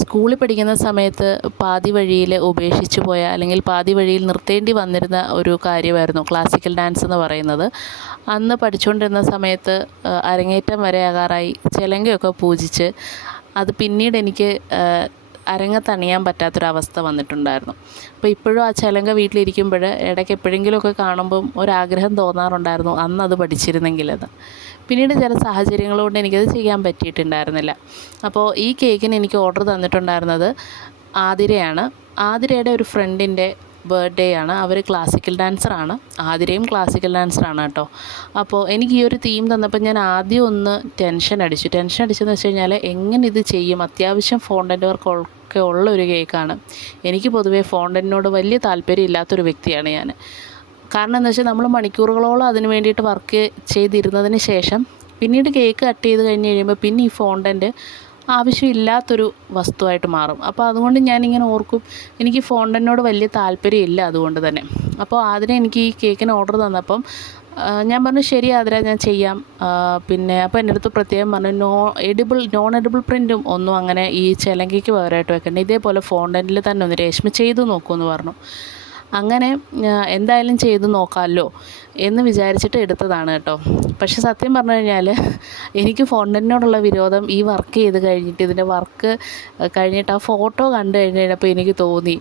സ്കൂളിൽ പഠിക്കുന്ന സമയത്ത് പാതി വഴിയിൽ ഉപേക്ഷിച്ച് പോയ അല്ലെങ്കിൽ പാതി വഴിയിൽ നിർത്തേണ്ടി വന്നിരുന്ന ഒരു കാര്യമായിരുന്നു ക്ലാസിക്കൽ ഡാൻസ് എന്ന് പറയുന്നത്. അന്ന് പഠിച്ചുകൊണ്ടിരുന്ന സമയത്ത് അരങ്ങേറ്റം വരെ ആകാറായി ചിലങ്കയൊക്കെ പൂജിച്ച് അത് പിന്നീട് എനിക്ക് അരങ്ങത്തണിയാൻ പറ്റാത്തൊരവസ്ഥ വന്നിട്ടുണ്ടായിരുന്നു. അപ്പോൾ ഇപ്പോഴും ആ ചിലങ്ക വീട്ടിലിരിക്കുമ്പോൾ ഇടയ്ക്ക് എപ്പോഴെങ്കിലുമൊക്കെ കാണുമ്പം ഒരാഗ്രഹം തോന്നാറുണ്ടായിരുന്നു അന്നത് പഠിച്ചിരുന്നെങ്കിലെന്ന്. പിന്നീട് ചില സാഹചര്യങ്ങൾ കൊണ്ട് എനിക്കത് ചെയ്യാൻ പറ്റിയിട്ടുണ്ടായിരുന്നില്ല. അപ്പോൾ ഈ കേക്കിന് എനിക്ക് ഓർഡർ തന്നിട്ടുണ്ടായിരുന്നത് ആതിരയാണ്. ആതിരയുടെ ഒരു ഫ്രണ്ടിൻ്റെ ബർത്ത്ഡേ ആണ്. അവർ ക്ലാസിക്കൽ ഡാൻസറാണ്. ആതിരയും ക്ലാസിക്കൽ ഡാൻസറാണ് കേട്ടോ. അപ്പോൾ എനിക്ക് ഈ ഒരു തീം തന്നപ്പോൾ ഞാൻ ആദ്യം ഒന്ന് ടെൻഷൻ അടിച്ചെന്ന് വെച്ച് കഴിഞ്ഞാൽ എങ്ങനെ ഇത് ചെയ്യും, അത്യാവശ്യം ഫോണ്ടൻ്റ് വർക്കൊക്കെ ഉള്ള ഒരു കേക്കാണ്. എനിക്ക് പൊതുവേ ഫോണ്ടൻറ്റിനോട് വലിയ താല്പര്യം ഇല്ലാത്തൊരു വ്യക്തിയാണ് ഞാൻ. കാരണം എന്താ വെച്ചാൽ നമ്മൾ മണിക്കൂറുകളോളം അതിന് വേണ്ടിയിട്ട് വർക്ക് ചെയ്തിരുന്നതിന് ശേഷം പിന്നീട് കേക്ക് കട്ട് ചെയ്ത് കഴിഞ്ഞ് കഴിയുമ്പോൾ പിന്നെ ഈ ഫോണ്ടൻറ്റ് ആവശ്യമില്ലാത്തൊരു വസ്തുവായിട്ട് മാറും. അപ്പോൾ അതുകൊണ്ട് ഞാനിങ്ങനെ ഓർക്കും, എനിക്ക് ഫോണ്ടൻറ്റിനോട് വലിയ താല്പര്യമില്ല അതുകൊണ്ട് തന്നെ. അപ്പോൾ ആതിര എനിക്ക് ഈ കേക്കിന് ഓർഡർ തന്നപ്പം ഞാൻ പറഞ്ഞു ശരി ആതിര ഞാൻ ചെയ്യാം. പിന്നെ അപ്പോൾ എൻ്റെ അടുത്ത് പ്രത്യേകം പറഞ്ഞു നോൺ എഡിബിൾ പ്രിൻറ്റും ഒന്നും അങ്ങനെ ഈ ചിലങ്കയ്ക്ക് പകരമായിട്ട് വെക്കണ്ട, ഇതേപോലെ ഫോണ്ടൻറ്റിൽ തന്നെ ഒന്ന് രേഷ്മ ചെയ്തു നോക്കുമെന്ന് പറഞ്ഞു. അങ്ങനെ എന്തായാലും ചെയ്ത് നോക്കാമല്ലോ എന്ന് വിചാരിച്ചിട്ട് എടുത്തതാണ് കേട്ടോ. പക്ഷെ സത്യം പറഞ്ഞു കഴിഞ്ഞാൽ എനിക്ക് ഫോണ്ടൻറ്റിനോടുള്ള വിരോധം ഈ വർക്ക് ചെയ്ത് കഴിഞ്ഞിട്ട് ഇതിൻ്റെ വർക്ക് കഴിഞ്ഞിട്ട് ആ ഫോട്ടോ കണ്ടു കഴിഞ്ഞപ്പോൾ എനിക്ക് തോന്നി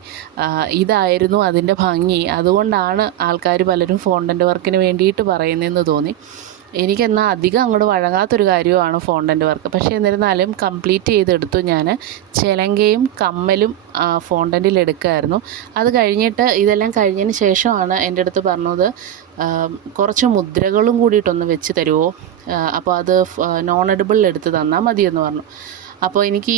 ഇതായിരുന്നു അതിൻ്റെ ഭംഗി, അതുകൊണ്ടാണ് ആൾക്കാർ പലരും ഫോണ്ടൻറ്റ് വർക്കിന് വേണ്ടിയിട്ട് പറയുന്നതെന്ന് തോന്നി. എനിക്കെന്നാൽ അധികം അങ്ങോട്ട് വഴങ്ങാത്തൊരു കാര്യമാണ് ഫോണ്ടൻറ്റ് വർക്ക്. പക്ഷേ എന്നിരുന്നാലും കംപ്ലീറ്റ് ചെയ്തെടുത്തു ഞാൻ. ചിലങ്കയും കമ്മലും ഫോണ്ടൻറ്റിൽ എടുക്കുമായിരുന്നു. അത് കഴിഞ്ഞിട്ട് ഇതെല്ലാം കഴിഞ്ഞതിന് ശേഷമാണ് എൻ്റെ അടുത്ത് പറഞ്ഞത് കുറച്ച് മുദ്രകളും കൂടിയിട്ടൊന്ന് വെച്ച് തരുമോ, അപ്പോൾ അത് നോൺ എഡിബിളിൽ എടുത്ത് തന്നാൽ മതിയെന്ന് പറഞ്ഞു. അപ്പോൾ എനിക്ക്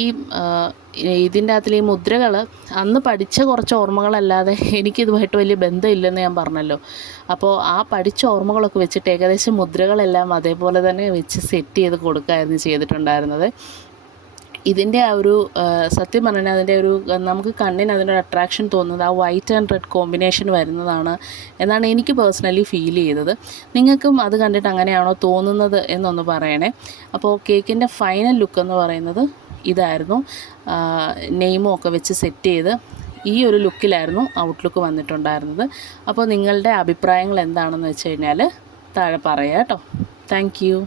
ഇതിൻ്റെ അകത്തിൽ ഈ മുദ്രകൾ അന്ന് പഠിച്ച കുറച്ച് ഓർമ്മകളല്ലാതെ എനിക്കിതുമായിട്ട് വലിയ ബന്ധമില്ലെന്ന് ഞാൻ പറഞ്ഞല്ലോ. അപ്പോൾ ആ പഠിച്ച ഓർമ്മകളൊക്കെ വെച്ചിട്ട് ഏകദേശം മുദ്രകളെല്ലാം അതേപോലെ തന്നെ വെച്ച് സെറ്റ് ചെയ്ത് കൊടുക്കുകയായിരുന്നു ചെയ്തിട്ടുണ്ടായിരുന്നത്. ഇതിൻ്റെ ആ ഒരു സത്യം പറഞ്ഞാൽ അതിൻ്റെ ഒരു നമുക്ക് കണ്ണിന് അതിനൊരു അട്രാക്ഷൻ തോന്നുന്നത് ആ വൈറ്റ് ആൻഡ് റെഡ് കോമ്പിനേഷൻ വരുന്നതാണ് എന്നാണ് എനിക്ക് പേഴ്സണലി ഫീൽ ചെയ്തത്. നിങ്ങൾക്കും അത് കണ്ടിട്ട് അങ്ങനെയാണോ തോന്നുന്നത് എന്നൊന്ന് പറയണേ. അപ്പോൾ കേക്കിൻ്റെ ഫൈനൽ ലുക്ക് എന്ന് പറയുന്നത് ഇതായിരുന്നു. നെയിമും ഒക്കെ വെച്ച് സെറ്റ് ചെയ്ത് ഈ ഒരു ലുക്കിലായിരുന്നു ഔട്ട്ലുക്ക് വന്നിട്ടുണ്ടായിരുന്നത്. അപ്പോൾ നിങ്ങളുടെ അഭിപ്രായങ്ങൾ എന്താണെന്ന് വെച്ച് കഴിഞ്ഞാൽ താഴെ പറയാം കേട്ടോ. Thank you.